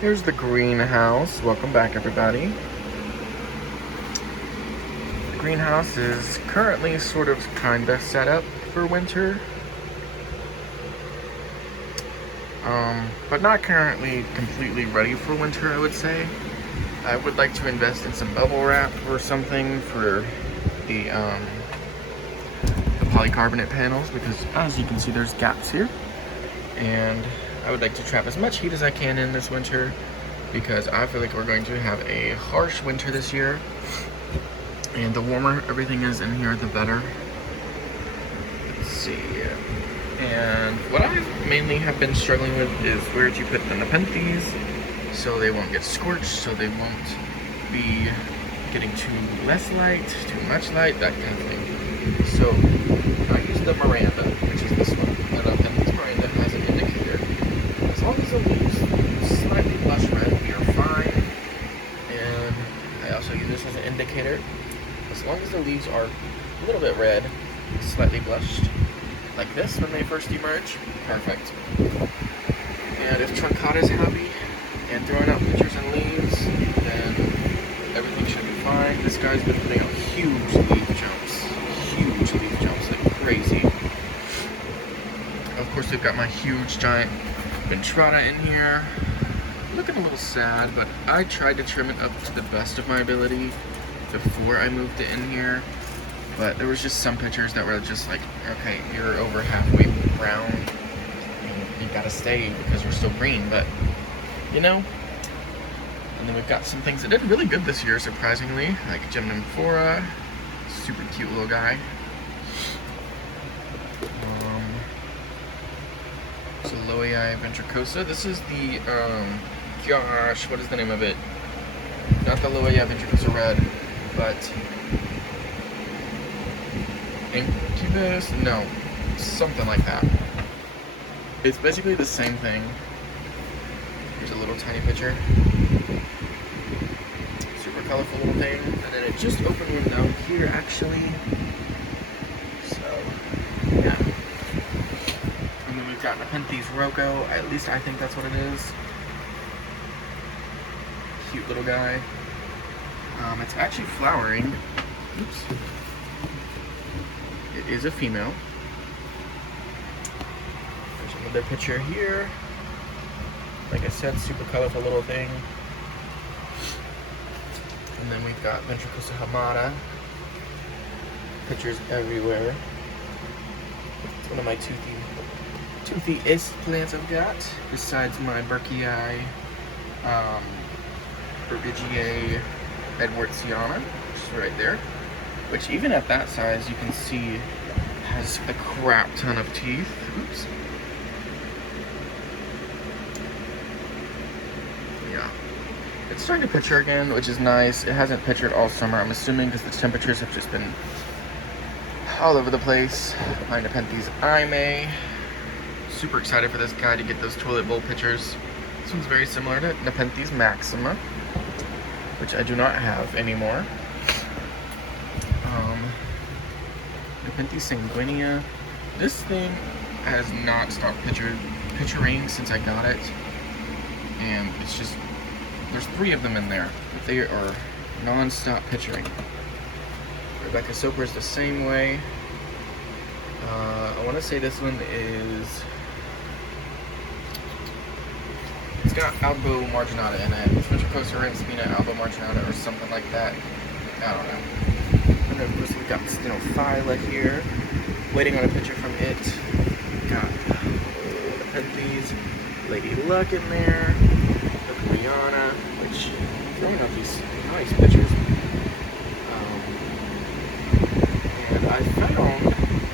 Here's the greenhouse. Welcome back, everybody. The greenhouse is currently sort of kinda set up for winter. But not currently completely ready for winter, I would say. I would like to invest in some bubble wrap or something for the polycarbonate panels, because as you can see, there's gaps here. And I would like to trap as much heat as I can in this winter, because I feel like we're going to have a harsh winter this year. And the warmer everything is in here, the better. Let's see. And what I mainly have been struggling with is where to put the nepenthes so they won't get scorched, so they won't be getting too less light, too much light, that kind of thing. So I use the Miranda, which is this one. The nepenthes Miranda has an indicator. As long as the leaves slightly blush red, we are fine. And I also use this as an indicator. As long as the leaves are a little bit red, slightly blushed, like this when they first emerge, perfect. And if truncata is happy and throwing out pictures and leaves, then everything should be fine. This guy's been putting out huge leaf jumps like crazy. Of course, we've got my huge giant ventrata in here. Looking a little sad, but I tried to trim it up to the best of my ability before I moved it in here. But there was just some pictures that were just like, okay, you're over halfway brown, and you gotta stay because you're still green, but, you know. And then we've got some things that did really good this year, surprisingly, like Gymnamphora, super cute little guy. Zoloei ventricosa. This is the, gosh, what is the name of it? Not the Zoloei ventricosa red, but Incubus? No, something like that. It's basically the same thing. Here's a little tiny picture. Super colorful little thing. And then it just opened one down here, actually. So, yeah. And then we've got Nepenthes Rocco. At least I think that's what it is. Cute little guy. It's actually flowering. Oops. It is a female. There's another picture here. Like I said, super colorful little thing. And then we've got Ventricosa hamata. Pictures everywhere. It's one of my toothiest plants I've got, besides my Burkii, Burgiae Edwardsiana, which is right there. Which even at that size, you can see has a crap ton of teeth. Oops. Yeah. It's starting to picture again, which is nice. It hasn't pictured all summer, I'm assuming, because the temperatures have just been all over the place. My Nepenthes Ime. Super excited for this guy to get those toilet bowl pictures. This one's very similar to Nepenthes Maxima, which I do not have anymore. Nepenthes sanguinea. This thing has not stopped picturing since I got it, and it's just, there's 3 of them in there, but they are non-stop picturing. Rebecca Soper is the same way. I want to say this one is, it's got albo marginata in it, Ventricosa rancipina albo marginata or something like that. I don't know. And then of course we've got Stenophylla here, waiting on a picture from it. Got Nepenthes, Lady Luck in there, Rihanna, which throwing out these nice pictures. And I found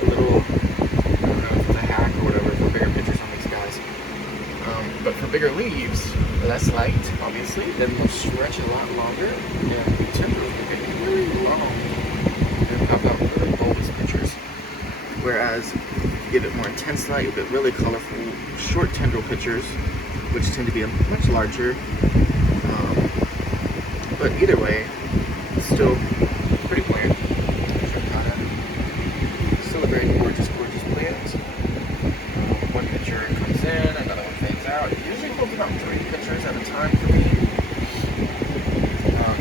a little, I don't know if it's a hack or whatever, for bigger pictures on these guys. But for bigger leaves, less light, obviously, then they'll stretch a lot longer, and the tendrils will get really long. I've got really bulbous pictures, whereas if you give it more intense light, you'll get really colorful, short tendril pictures, which tend to be much larger. But either way, it's still a pretty plant. Still a very gorgeous plant. One picture comes in, another one fades out. It usually holds about 3 pictures pitchers at a time for me.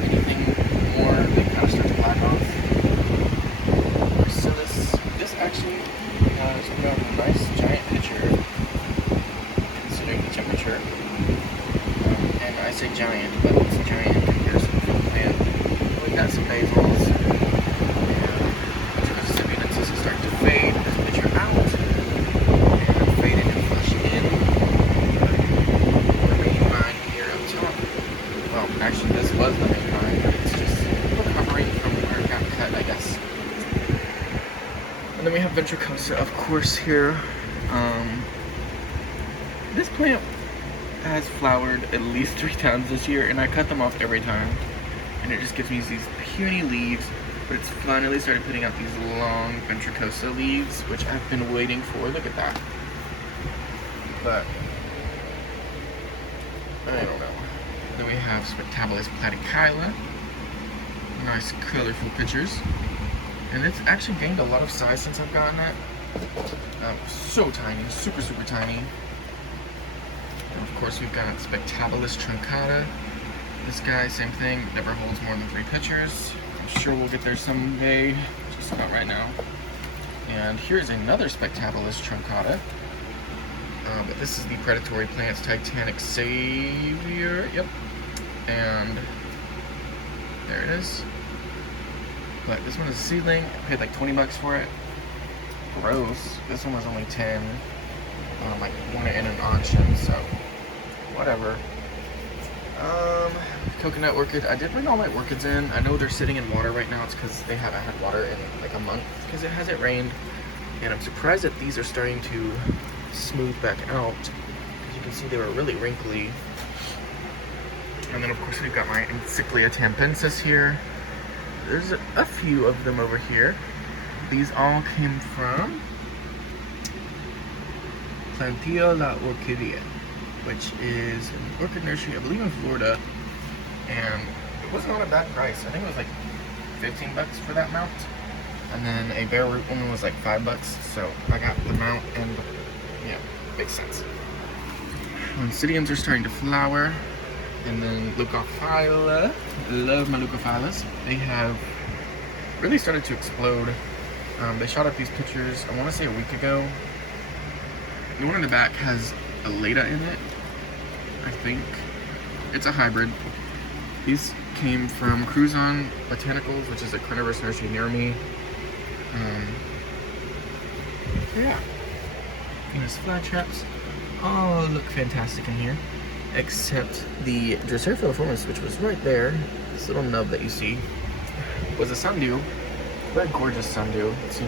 Anything more, they kind of start to black off. This actually has got a nice giant pitcher, considering the temperature. And I say giant, but it's giant in comparison to the plant. We got some basils. Is starting to fade. This picture out and fade in and flush in. The main vine here up top. Well, actually, this was the main vine, but it's just recovering from where it got cut, I guess. And then we have Ventricosa, of course, here. This plant has flowered at least 3 times this year, and I cut them off every time. And it just gives me these puny leaves. But it's finally started putting out these long Ventricosa leaves, which I've been waiting for. Look at that. But I don't know. Then we have Spectabilis platykyla. Nice, colorful pictures. And it's actually gained a lot of size since I've gotten it. So tiny, super, super tiny. And of course, we've got Spectabilis truncata. This guy, same thing, never holds more than 3 pitchers. I'm sure we'll get there someday, just not right now. And here's another Spectabilis truncata. But this is the predatory plants Titanic Savior. Yep. And there it is. But this one is a seedling. I paid like 20 bucks for it. Gross. This one was only 10. Like won it in an auction, so whatever. Coconut orchid. I did bring all my orchids in. I know they're sitting in water right now. It's because they haven't had water in like a month because it hasn't rained. And I'm surprised that these are starting to smooth back out. As you can see, they were really wrinkly. And then of course we've got my Encyclia tampensis here. There's a few of them over here. These all came from Plantilla La Orquídea, which is an orchid nursery, I believe in Florida. And it was not a bad price. I think it was like 15 bucks for that mount. And then a bare root one was like 5 bucks. So I got the mount and yeah, makes sense. Oncidiums are starting to flower. And then Leucophylla, love my Leucophyllus. They have really started to explode. They shot up these pictures, I want to say a week ago. The one in the back has a Leda in it, I think. It's a hybrid. These came from Cruzon Botanicals, which is a carnivorous nursery near me. Yeah. Venus flytraps all look fantastic in here. Except the Drosera filiformis, which was right there, this little nub that you see, was a sundew. Very gorgeous sundew. Let's see,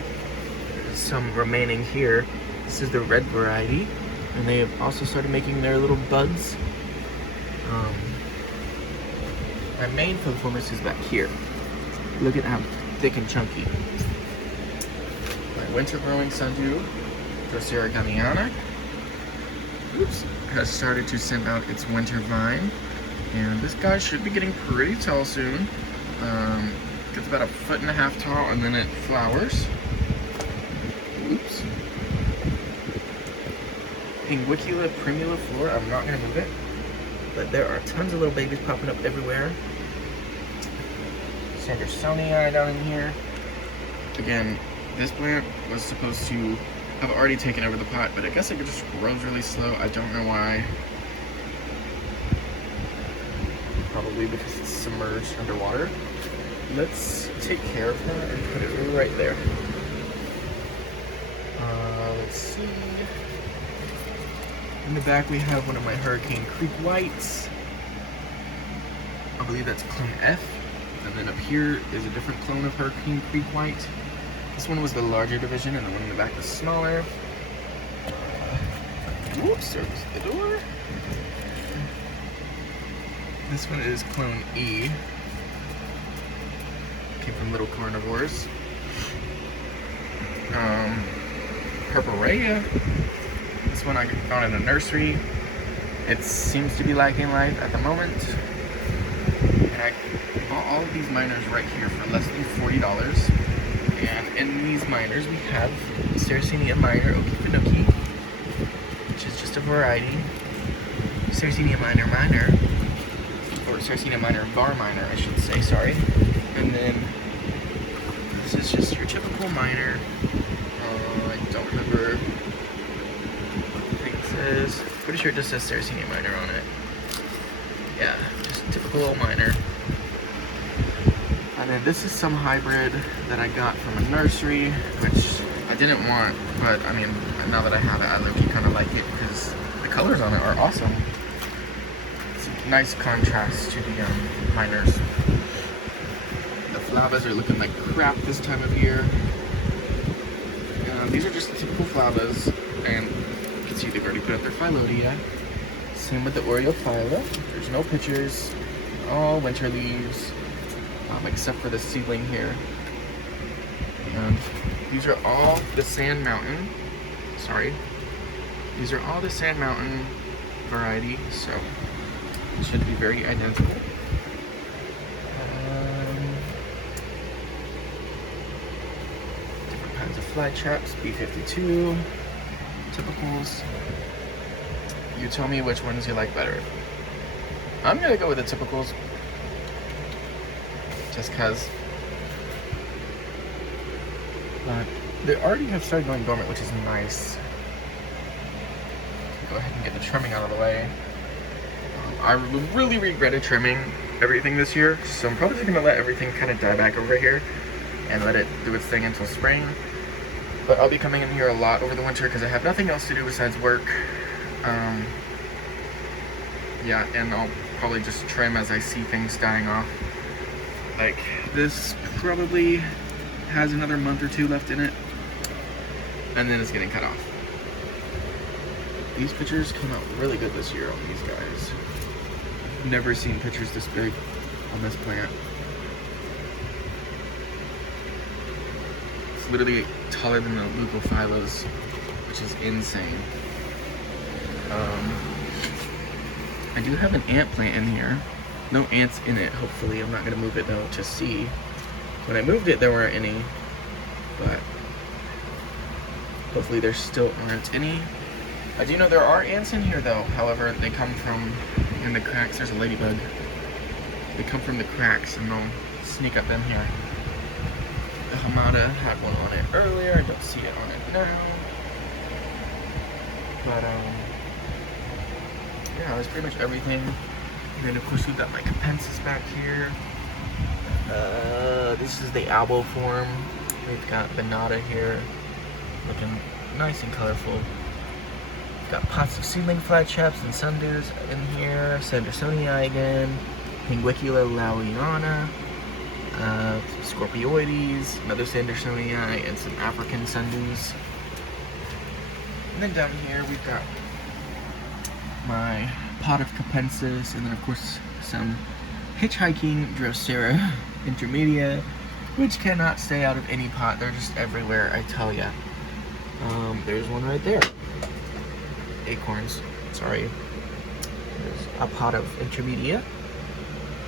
there's some remaining here. This is the red variety, and they have also started making their little buds. My main filiformis is back here. Look at how thick and chunky. My winter growing sundew, Drosera gamiana, has started to send out its winter vine, and this guy should be getting pretty tall soon. Gets about 1.5 feet tall, and then it flowers. Oops. Pinguicula primula flora. I'm not gonna move it, but there are tons of little babies popping up everywhere. Sandersonii down in here. Again, this plant was supposed to have already taken over the pot, but I guess it just grows really slow. I don't know why. Probably because it's submerged underwater. Let's take care of her and put it right there. Let's see. In the back we have one of my Hurricane Creek Whites. I believe that's clone F. And then up here is a different clone of Hurricane Creek White. This one was the larger division, and the one in the back was smaller. Whoops, there was the door. This one is clone E. Came from Little Carnivores. Herperea. This one I found in a nursery. It seems to be liking life at the moment. And I bought all of these minors right here for less than $40. And in these minors we have Sarracenia minor Okefenokee, which is just a variety. Sarracenia minor, or Sarracenia minor var minor, I should say, sorry. And then this is just your typical minor. I don't remember what the thing says. Pretty sure it just says Sarracenia minor on it. Yeah, just typical minor. And then this is some hybrid that I got from a nursery, which I didn't want, but I mean, now that I have it, I low-key kind of like it because the colors on it are awesome. It's a nice contrast to the minors. The flowers are looking like crap this time of year. These are just the typical flowers, and you can see they've already put up their phyllodia. Same with the Oreophylla. There's no pictures, all winter leaves, except for the seedling here. And these are all the Sand Mountain. Sorry. These are all the Sand Mountain variety, so it should be very identical. Different kinds of fly traps, B52, typicals. You tell me which ones you like better. I'm gonna go with the typicals, just cause. But they already have started going dormant, which is nice. Go ahead and get the trimming out of the way. I really regretted trimming everything this year, so I'm probably just gonna let everything kind of die back over here and let it do its thing until spring. But I'll be coming in here a lot over the winter because I have nothing else to do besides work. Yeah, and I'll probably just trim as I see things dying off. Like, this probably has another month or two left in it, and then it's getting cut off. These pictures came out really good this year on these guys. Never seen pictures this big on this plant. It's literally taller than the Leucophyllas, which is insane. I do have an ant plant in here. No ants in it, hopefully. I'm not gonna move it though to see. When I moved it, there weren't any, but hopefully there still aren't any. I do know there are ants in here though. However, they come from in the cracks. There's a ladybug. They come from the cracks and they'll sneak up in here. The Hamada had one on it earlier. I don't see it on it now. But yeah, that's pretty much everything. And then of course we've got my Capensis back here. This is the elbow form. We've got Benata here, looking nice and colorful. We've got pots of seedling flytraps and sundews in here. Sandersonii again. Pinguicula lauiana. Scorpioides, another Sandersonii, and some African sundews. And then down here we've got my pot of Capensis, and then of course some hitchhiking Drosera intermedia, which cannot stay out of any pot. They're just everywhere, I tell ya. There's one right there. Acorns, sorry. There's a pot of intermedia.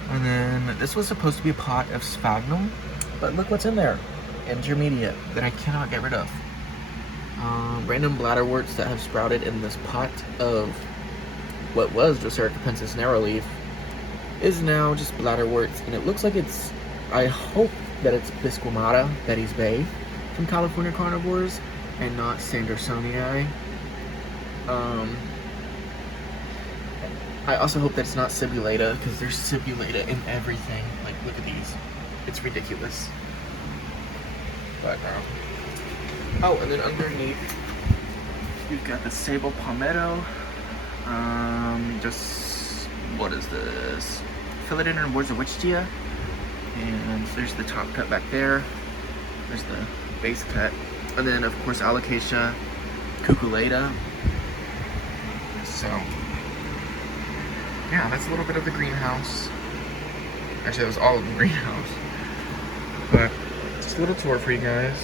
And then this was supposed to be a pot of Sphagnum, but look what's in there. Intermedia that I cannot get rid of. Random bladderworts that have sprouted in this pot of what was Drosera Capensis narrowleaf is now just bladderworts, and it looks like it's, I hope that it's Bisquamata, Betty's Bay, from California Carnivores, and not Sandersonii. I also hope that it's not Cibulata, because there's Cibulata in everything. Like, look at these. It's ridiculous. But, oh, and then underneath, we've got the Sable Palmetto. Just, what is this? Philodendron Wurzelwichtia. And there's the top cut back there. There's the base cut. And then, of course, Alocasia cuculata. So, yeah, that's a little bit of the greenhouse. Actually, that was all of the greenhouse. But, just a little tour for you guys.